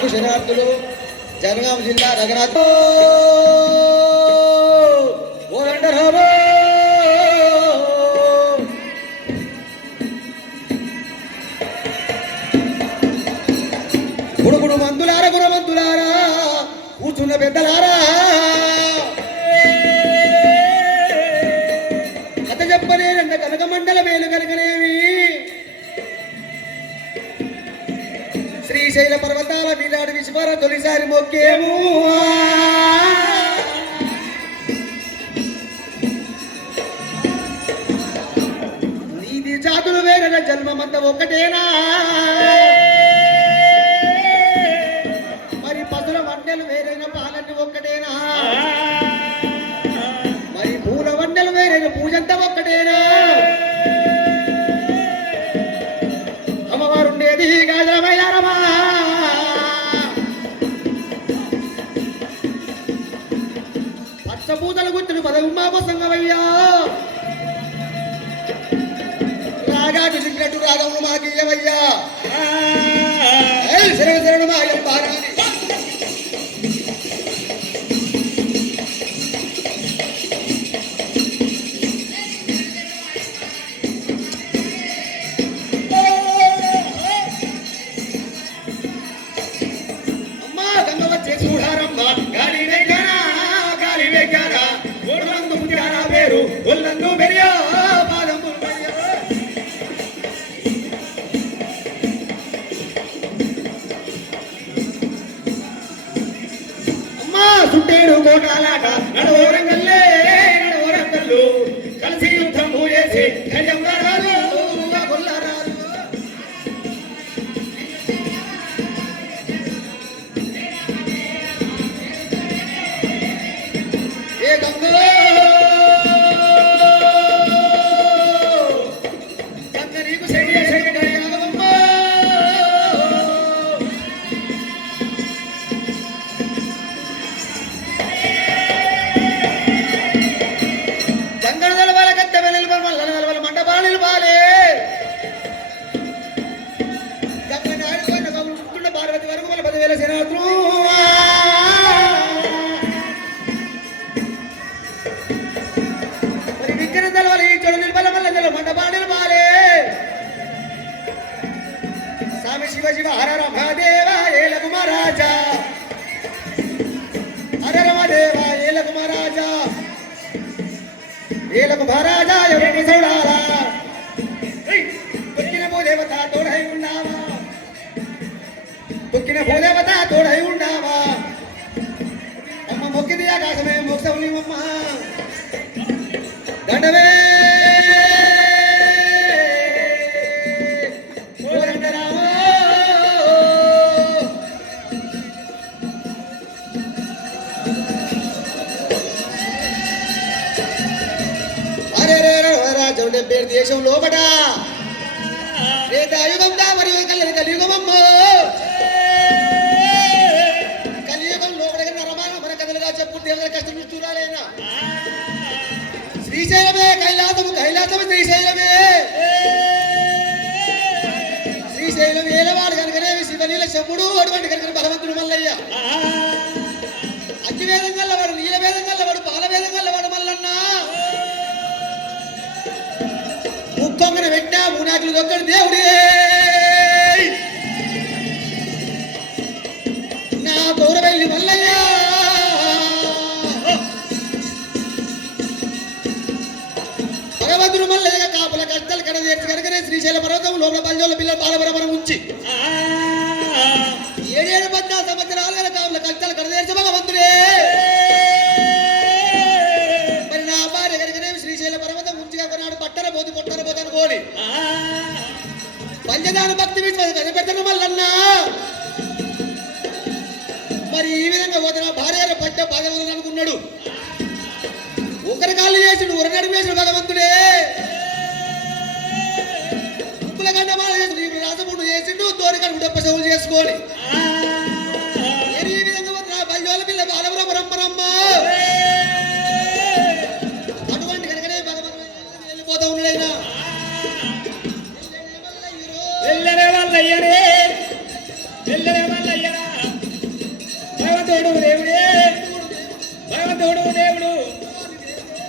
తెలుగు శరణార్థులు జనగాం జిల్లా రఘునాథ్ గుడుగుడు మందులారా గుణమంతులారా కూర్చున్న పెద్దలారా కథ చెప్పలేనంట కనక మండల మేలు కనుకనేమి శ్రీశైల పర్వతాల మీనాడు విశ్వర తొలిసారి మొక్కేము నీది జాతులు వేరే జన్మమంతా ఒక్కటేనా మరి పసుల వన్నెలు వేరైన పాలన్నీ ఒక్కటేనా మరి పూల వన్నెలు వేరైన పూజంతా ఒక్కటేనా అమ్మవారుండేది గాజరమైనారమా పచ్చపూతలు గుర్తులు పదవుమ్మా సంగమయ్యా రాగాటి సిగ్నట్టు రాగములు మాకీయవయ్యా శరణ శరణు మాయం భారీ సుట్టేడు కోటాలాట నడవరంగల్లే నడవరంగల్లు కలిసి యుద్ధం చేసి గజంగారాలు కొల్లారాలు ఏ గంగో గంగ నీకు చెయ్య చెయ్యగలిగావమ్మ శివ శివ హర రమదేవ ఏల కుమారాజా హర రమదేవ ఏల కుమారాజా ఏల కుమారాజా ఎవరి చూడాలా తొక్కిన భూదేవత తోడై ఉన్నావా తొక్కిన భూదేవత తోడై ఉన్నావా అమ్మ మొక్కిది ఆకాశమే మోక్షం నీవమ్మ దండవే పేరు దేశం లోపట రేతాయుగం దామరి కలియుగమమ్మ కలియుగం లోపల నరమాన మన కథలుగా చెప్పు దేవుల కష్టం చూడాలైనా శ్రీశైలమే కైలాసము కైలాసము శ్రీశైలమే శ్రీశైలం ఏలవాడు కనుకనే శివనీల శంభుడు అటువంటి కనుక భగవంతుడు మల్లయ్య అగ్నివేదం గల్లవాడు నీలవేదం గల్లవాడు పాలవేదం గల్లవాడు మల్లన్న ముక్కొంగన పెట్టా మూనాకులు దొక్కడు దేవుడే నా పౌరవెల్లి మల్లయ్య భగవంతుడు మల్లయ్య కాపుల కష్టాలు కడ చేర్చి కనుకనే శ్రీశైల పర్వతం లోపల పల్లెల పిల్లల బాలపరమరం ఉంచి 7-14 సంవత్సరాలు గల కాపుల కష్టాలు కడ చేర్చి భగవంతుడే మరి నా భార్య కనుకనే శ్రీశైల పర్వతం ఉంచిగా కొన్నాడు పట్టర పోతు పొట్టర పోతు అనుకోని పంచదాన భక్తి విశ్వాసం కనిపెట్టను మల్లన్నా మరి ఈ విధంగా పోతున్న భార్య పట్ట పాదములు అనుకున్నాడు ఒకరి కాళ్ళు చేసిండు ఒక నడుము వేసిన భగవంతుడే ఉప్పుల గండమాల చేసిండు ఇప్పుడు రాసముండు చేసిండు తోరికడు డెప్ప చెవులు చేసుకోని ఈ విధంగా పోతున్న బల్జోల పిల్ల బాలవరం పరంపరమ్మ అటువంటి కనుకనే భగవంతుడు వెళ్ళిపోతా ఉన్నాడైనా వెళ్ళరే వాళ్ళయ్యరే వెళ్ళరే వాళ్ళయ్యరా తోడు దేవుడు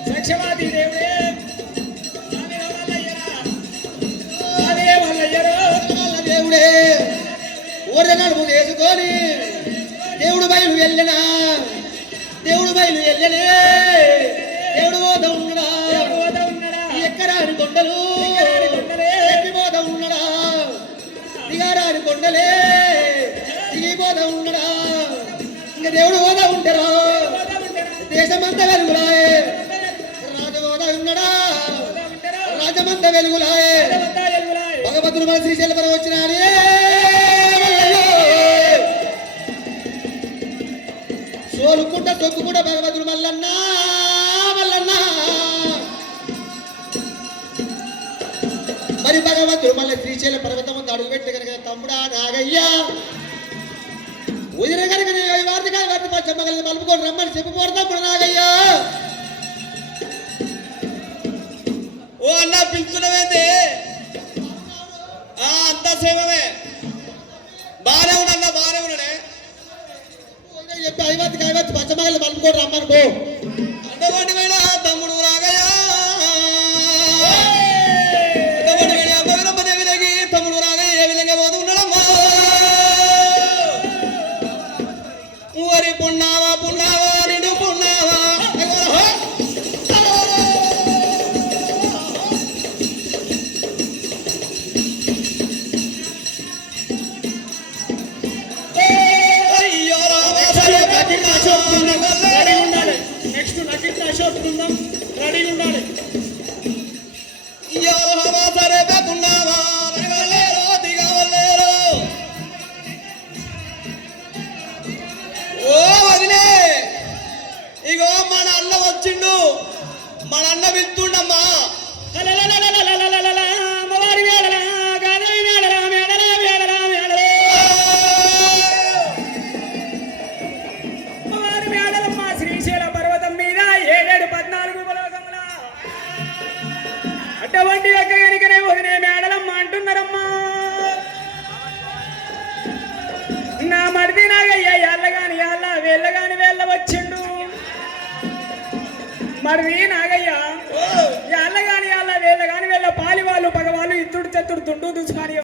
సక్షవాది దేవుడే అదే మల్లయ్యరా వాళ్ళ దేవుడే ఊర నడుము వేసుకొని దేవుడు బయలు వెళ్ళనా దేవుడు బయలు వెళ్ళనే దేవుడు పోత ఉన్నడా ఎక్కరాని కొండలు ఎక్కిపోత ఉన్నడా దిగారాని కొండలే దిగిపోత ఉన్నడా ఇంకా దేవుడు పోతా ఉంటారా దేశమంతా వెలుగులాయే రాజు పోతా ఉన్నాడా రాజమంతా వెలుగులాయే భగవంతుడు మన శ్రీశైలపురం వచ్చినాడే సోలుకుంటా తొక్కుకుంటా భగవంతుడు మల్లన్న మల్లన్న మరి భగవంతుడు మళ్ళీ శ్రీశైల పర్వతం ముందు అడుగుపెట్టి కనుక తమ్ముడా నాగయ్యా ఉదిన కనుక వార్తగా వార్త చెప్పగలిగి మలుపుకొని రమ్మని చెప్పిపోరు తమ్ముడు నాగయ్యా ఓ అన్న పిలుచుకున్నావేంటి అంతా సేవమే బాగానే ఉన్నాన్న బాగానే ఉన్నాడే చెప్పి ఐవత్తి పచ్చమగలి మలుపుకొని రమ్మని పో అంతమంది వేళ తమ్ముడు రాగయ్యా అంతమంది వేళ అమ్మ దేవిలకి తమ్ముడు రాగయ్య ఏ విధంగా పోతూ ఉన్నాడమ్మా వరి పున్నావా పున్నావా నిండు పున్నావా నెక్స్ట్ నకిట్ అశోక్ బృందం రెడీ ఉండాలి ఓ వదిలే ఇగో మన అన్న వచ్చిండు మన అన్న పిలుతుండమ్మా అమ్మవారి వేడలా గాదరి వేడలా మేడలా వేడలా మేడలా అమ్మవారి మేడలమ్మ శ్రీశైల పర్వతం మీద 714 బలోకముల అటువంటి యొక్క కనుకనే వదిలే మేడలమ్మ అంటున్నారమ్మా నా మరిది నాగయ్య ఎల్లగాని ఎల్ల వెళ్ళగాని వెళ్ళ వచ్చిండు మరిది నాగయ్య ఎల్లగాని ఎల్ల వెళ్ళగాని వెళ్ళ పాలి వాళ్ళు పగవాళ్ళు ఇత్తుడు చెత్తుడు తుండు దూసుకొని